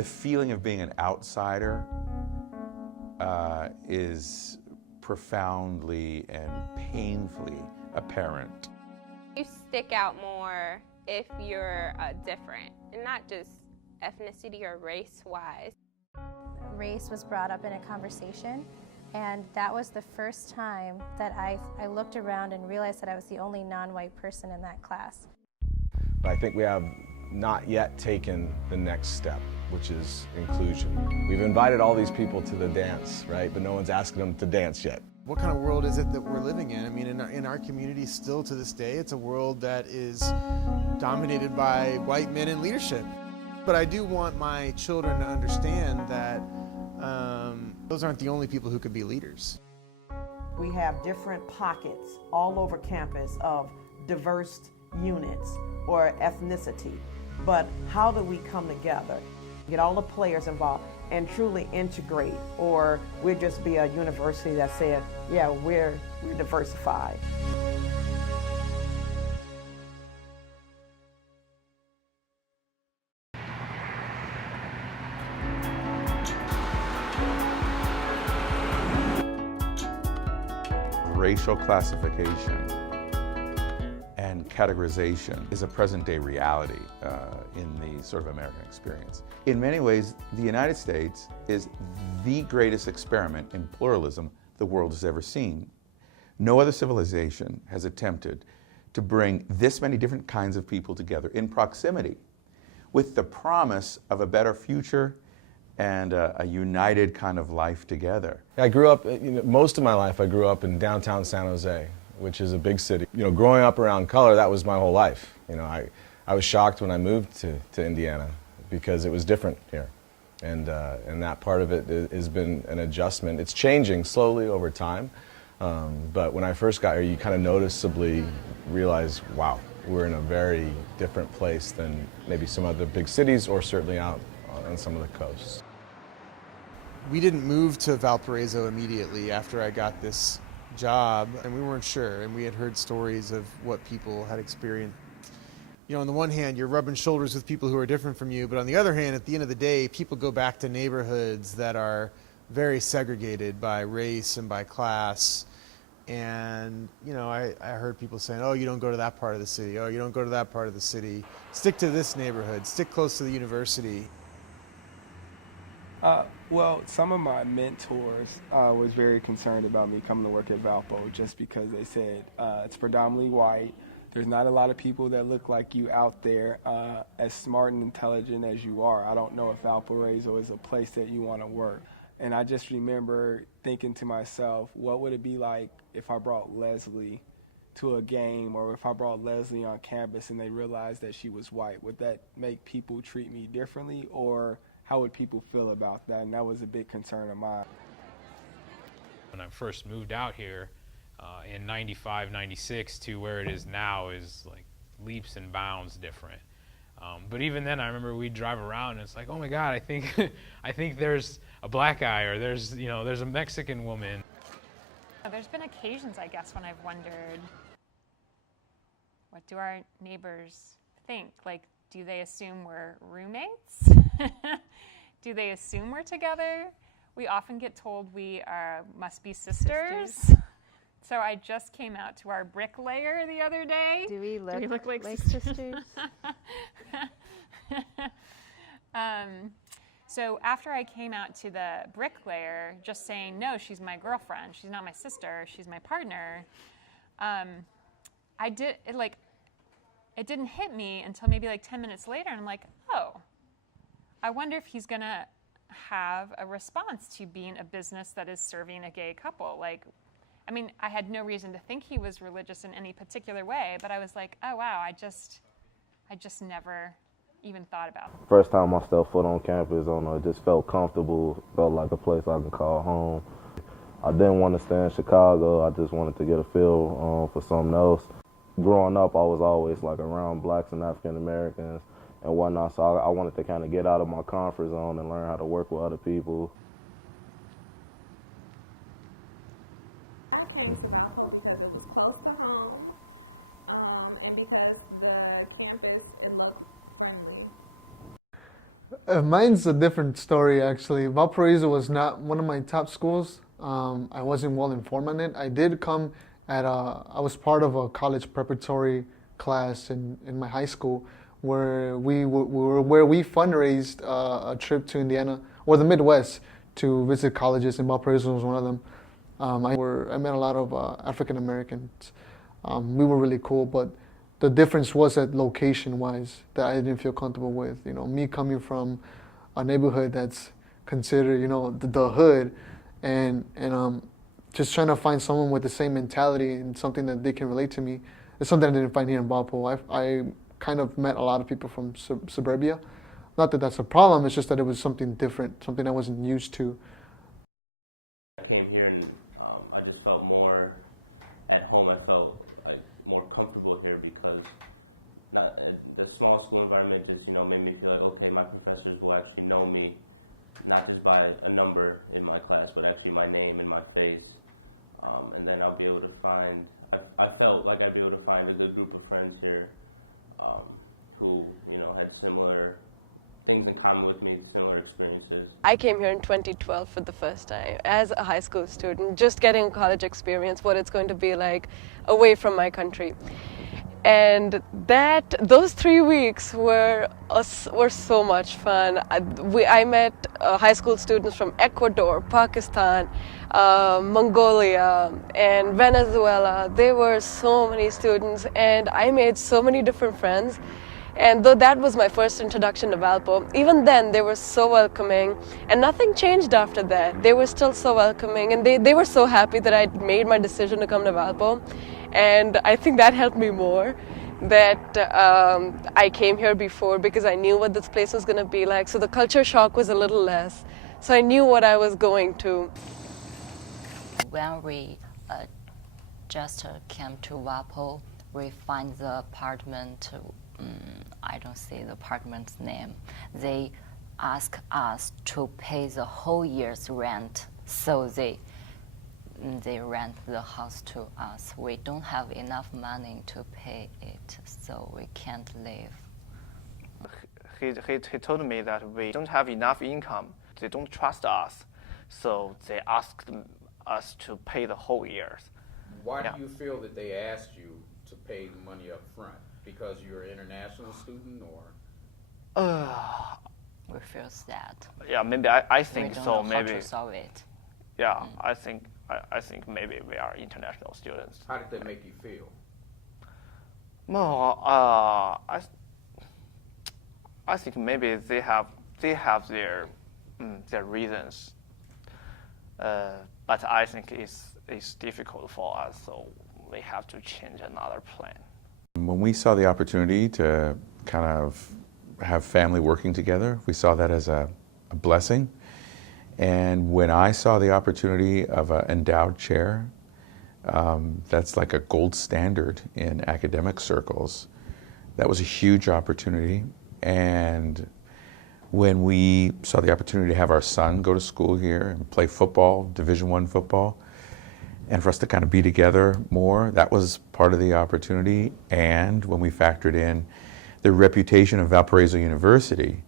The feeling of being an outsider is profoundly and painfully apparent. You stick out more if you're different, and not just ethnicity or race-wise. Race was brought up in a conversation, and that was the first time that I looked around and realized that I was the only non-white person in that class. I think we have not yet taken the next step, which is inclusion. We've invited all these people to the dance, right? But no one's asking them to dance yet. What kind of world is it that we're living in? I mean, in our community still to this day, it's a world that is dominated by white men in leadership. But I do want my children to understand that those aren't the only people who could be leaders. We have different pockets all over campus of diverse units or ethnicity. But how do we come together, get all the players involved, and truly integrate? Or we'll just be a university that said, yeah, we're diversified. Racial classification and categorization is a present-day reality in the sort of American experience. In many ways, the United States is the greatest experiment in pluralism the world has ever seen. No other civilization has attempted to bring this many different kinds of people together in proximity with the promise of a better future and a united kind of life together. I grew up, most of my life I grew up in downtown San Jose, which is a big city. Growing up around color, that was my whole life. I was shocked when I moved to Indiana because it was different here. And that part of it has been an adjustment. It's changing slowly over time. But when I first got here, you kind of noticeably realize, wow, we're in a very different place than maybe some other big cities or certainly out on some of the coasts. We didn't move to Valparaiso immediately after I got this job, and we weren't sure, and we had heard stories of what people had experienced. On the one hand, you're rubbing shoulders with people who are different from you, but on the other hand, at the end of the day, people go back to neighborhoods that are very segregated by race and by class. And, I heard people saying, oh, you don't go to that part of the city. Oh, you don't go to that part of the city. Stick to this neighborhood. Stick close to the university. Well, some of my mentors was very concerned about me coming to work at Valpo just because they said it's predominantly white. There's not a lot of people that look like you out there as smart and intelligent as you are. I don't know if Valparaiso is a place that you want to work. And I just remember thinking to myself, what would it be like if I brought Leslie to a game, or if I brought Leslie on campus and they realized that she was white? Would that make people treat me differently, or how would people feel about that? And that was a big concern of mine. When I first moved out here in 95, 96 to where it is now is like leaps and bounds different. But even then, I remember we'd drive around and it's like, oh my God, I think there's a black guy, or there's a Mexican woman. There's been occasions, I guess, when I've wondered, what do our neighbors think? Like, do they assume we're roommates? Do they assume we're together? We often get told we must be sisters. So I just came out to our bricklayer the other day. Do we look like sisters? So after I came out to the bricklayer, just saying, no, she's my girlfriend, she's not my sister, she's my partner, it didn't hit me until maybe like 10 minutes later, and I'm like, oh, I wonder if he's gonna have a response to being a business that is serving a gay couple. I had no reason to think he was religious in any particular way, but I was like, oh wow, I just never even thought about it. First time I stepped foot on campus, it just felt comfortable, felt like a place I can call home. I didn't want to stay in Chicago, I just wanted to get a feel for something else. Growing up, I was always around blacks and African Americans and whatnot, so I wanted to kind of get out of my comfort zone and learn how to work with other people. I came to Valpo because it was close to home, and because the campus, it looked friendly. Mine's a different story, actually. Valparaiso was not one of my top schools. I wasn't well informed on it. I did come I was part of a college preparatory class in my high school where we fundraised a trip to Indiana or the Midwest to visit colleges, and Valparaiso was one of them. I met a lot of African Americans. We were really cool, but the difference was that location-wise that I didn't feel comfortable with. You know, me coming from a neighborhood that's considered, you know, the hood, and just trying to find someone with the same mentality and something that they can relate to me is something I didn't find here in Valpo. I kind of met a lot of people from suburbia. Not that that's a problem, it's just that it was something different, something I wasn't used to. I came here and I just felt more at home. I felt like more comfortable here because the small school environment just, you know, made me feel like, okay, my professors will actually know me, not just by a number in my class, but actually my name and my face. And then I'll be able to find, I felt like I'd be able to find a good group of friends here who, you know, had similar things in common with me, similar experiences. I came here in 2012 for the first time as a high school student, just getting a college experience, what it's going to be like away from my country. And those 3 weeks were so much fun. I met high school students from Ecuador, Pakistan, Mongolia, and Venezuela. There were so many students, and I made so many different friends. And though that was my first introduction to Valpo, even then they were so welcoming, and nothing changed after that. They were still so welcoming, and they were so happy that I made my decision to come to Valpo. And I think that helped me more, that I came here before because I knew what this place was going to be like. So the culture shock was a little less. So I knew what I was going to. When we just came to Valpo, we find the apartment. I don't see the apartment's name. They ask us to pay the whole year's rent, so they rent the house to us. We don't have enough money to pay it, so we can't live. He told me that we don't have enough income. They don't trust us, so they asked us to pay the whole year. Why do you feel that they asked you to pay the money up front? Because you're an international student, or? We feel sad. Yeah, maybe I think we don't so. know Maybe. How to solve it. Yeah, I think maybe we are international students. How did that make you feel? No, I think maybe they have their reasons, but I think it's difficult for us, so we have to change another plan. When we saw the opportunity to kind of have family working together, we saw that as a blessing. And when I saw the opportunity of an endowed chair, that's like a gold standard in academic circles. That was a huge opportunity. And when we saw the opportunity to have our son go to school here and play football, Division I football, and for us to kind of be together more, that was part of the opportunity. And when we factored in the reputation of Valparaiso University,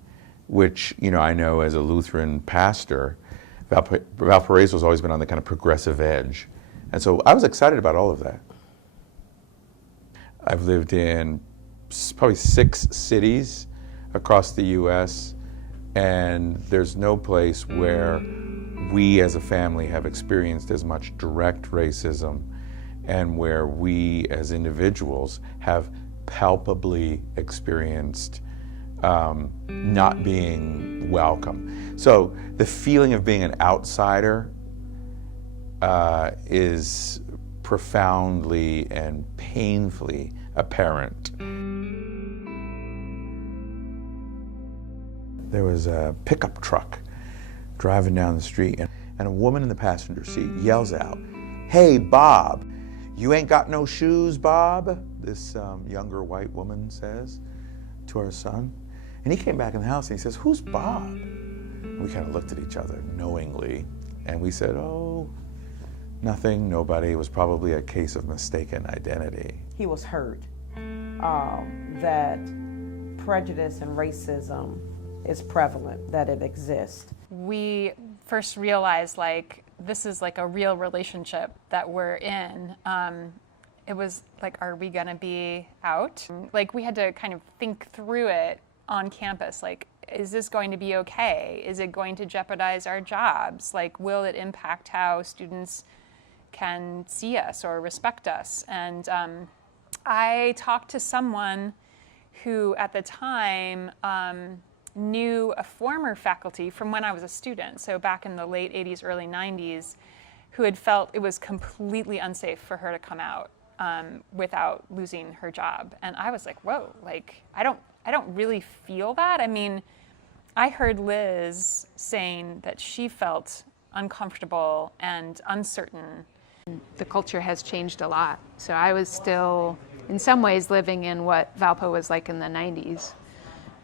which, you know, I know as a Lutheran pastor, Valparaiso has always been on the kind of progressive edge. And so I was excited about all of that. I've lived in probably 6 cities across the US, and there's no place where we as a family have experienced as much direct racism, and where we as individuals have palpably experienced not being welcome. So the feeling of being an outsider is profoundly and painfully apparent. There was a pickup truck driving down the street, and a woman in the passenger seat yells out, "Hey, Bob, you ain't got no shoes, Bob?" This younger white woman says to our son. And he came back in the house and he says, "Who's Bob?" And we kind of looked at each other knowingly, and we said, "Oh, nothing, nobody." It was probably a case of mistaken identity. He was hurt that prejudice and racism is prevalent, that it exists. We first realized like this is like a real relationship that we're in. It was like, are we gonna be out? Like we had to kind of think through it on campus, like, is this going to be okay? Is it going to jeopardize our jobs? Like, will it impact how students can see us or respect us? And I talked to someone who at the time knew a former faculty from when I was a student, so back in the late 80s, early 90s, who had felt it was completely unsafe for her to come out without losing her job. And I was like, whoa, like, I don't really feel that. I mean, I heard Liz saying that she felt uncomfortable and uncertain. The culture has changed a lot. So I was still, in some ways, living in what Valpo was like in the 90s,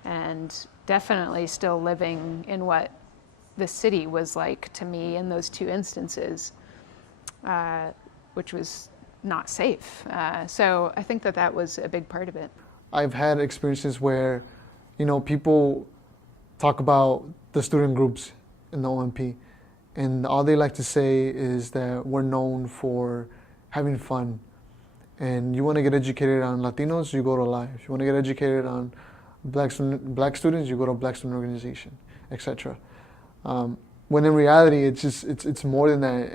and definitely still living in what the city was like to me in those two instances, which was not safe. So I think that was a big part of it. I've had experiences where, people talk about the student groups in the OMP, and all they like to say is that we're known for having fun. And you want to get educated on Latinos, you go to Live. You want to get educated on black students, you go to Black Student Organization, etc. When in reality, it's more than that,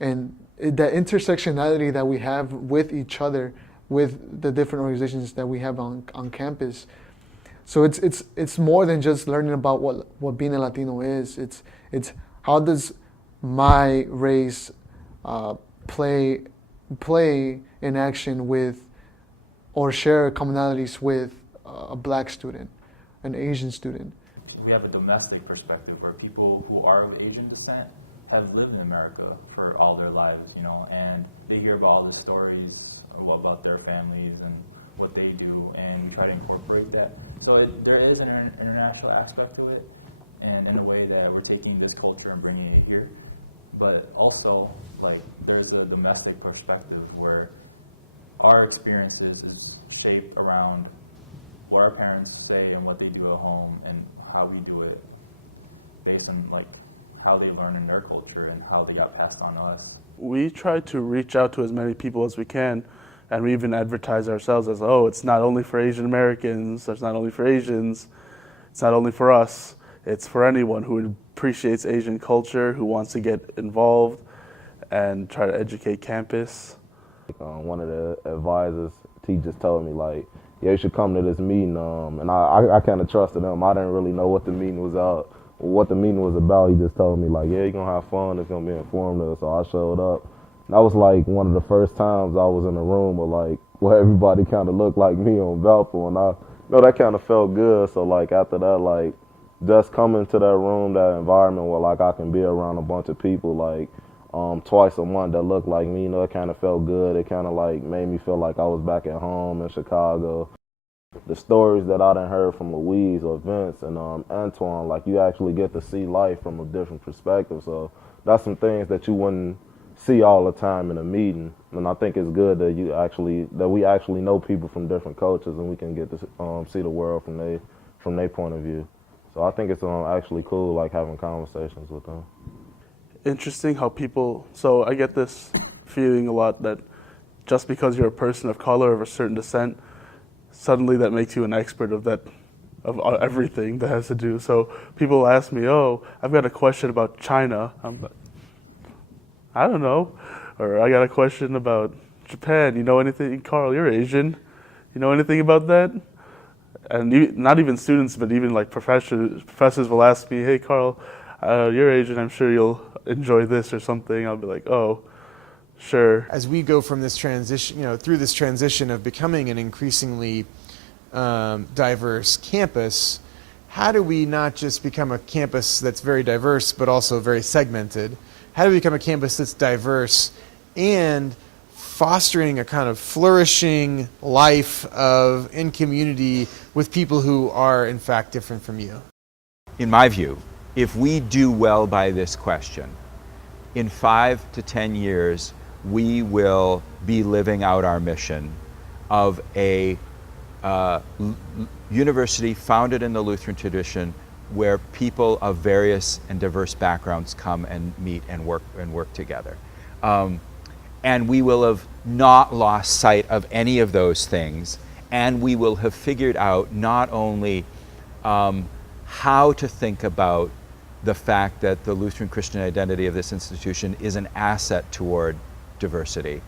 and that intersectionality that we have with each other, with the different organizations that we have on campus. So it's more than just learning about what being a Latino is. It's how does my race play in action with or share commonalities with a Black student, an Asian student. We have a domestic perspective where people who are of Asian descent have lived in America for all their lives, and they hear about all the stories about their families and what they do, and try to incorporate that. So there is an international aspect to it, and in a way that we're taking this culture and bringing it here. But also, like, there's a domestic perspective where our experiences is shaped around what our parents say and what they do at home, and how we do it based on like how they learn in their culture and how they got passed on to us. We try to reach out to as many people as we can, and we even advertise ourselves as, oh, it's not only for Asian Americans, it's not only for Asians, it's not only for us, it's for anyone who appreciates Asian culture, who wants to get involved and try to educate campus. One of the advisors, he just told me like, yeah, you should come to this meeting, and I kind of trusted him. I didn't really know what the meeting was about. He just told me like, yeah, you're gonna have fun, it's gonna be informative. So I showed up. That was like one of the first times I was in a room where everybody kind of looked like me on Valpo, and that kind of felt good. So like after that, like just coming to that room, that environment where like I can be around a bunch of people like twice a month that looked like me, it kind of felt good. It kind of like made me feel like I was back at home in Chicago. The stories that I done heard from Louise or Vince and Antoine, like you actually get to see life from a different perspective. So that's some things that you wouldn't see all the time in a meeting. And I think it's good that we actually know people from different cultures, and we can get to see the world from their point of view. So I think it's actually cool, like having conversations with them. Interesting how people, so I get this feeling a lot that just because you're a person of color of a certain descent, suddenly that makes you an expert of everything that has to do. So people ask me, oh, I've got a question about China. I'm like, I don't know. Or I got a question about Japan. You know anything? Carl, you're Asian. You know anything about that? And not even students, but even like professors will ask me, hey, Carl, you're Asian. I'm sure you'll enjoy this or something. I'll be like, oh, sure. As we go from this transition, through this transition of becoming an increasingly diverse campus, how do we not just become a campus that's very diverse, but also very segmented? How do we become a campus that's diverse and fostering a kind of flourishing life in community with people who are, in fact, different from you? In my view, if we do well by this question, in 5 to 10 years, we will be living out our mission of a university founded in the Lutheran tradition, where people of various and diverse backgrounds come and meet and work together. And we will have not lost sight of any of those things, and we will have figured out not only how to think about the fact that the Lutheran Christian identity of this institution is an asset toward diversity,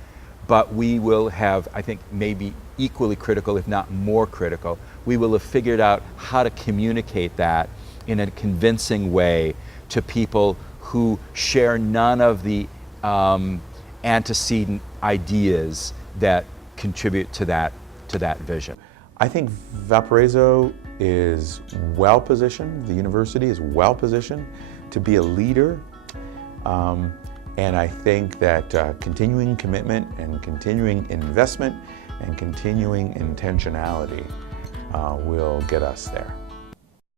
but we will have, I think, maybe equally critical, if not more critical, we will have figured out how to communicate that in a convincing way to people who share none of the antecedent ideas that contribute to that vision. I think Valparaiso is well positioned, the university is well positioned to be a leader, and I think that continuing commitment and continuing investment and continuing intentionality will get us there.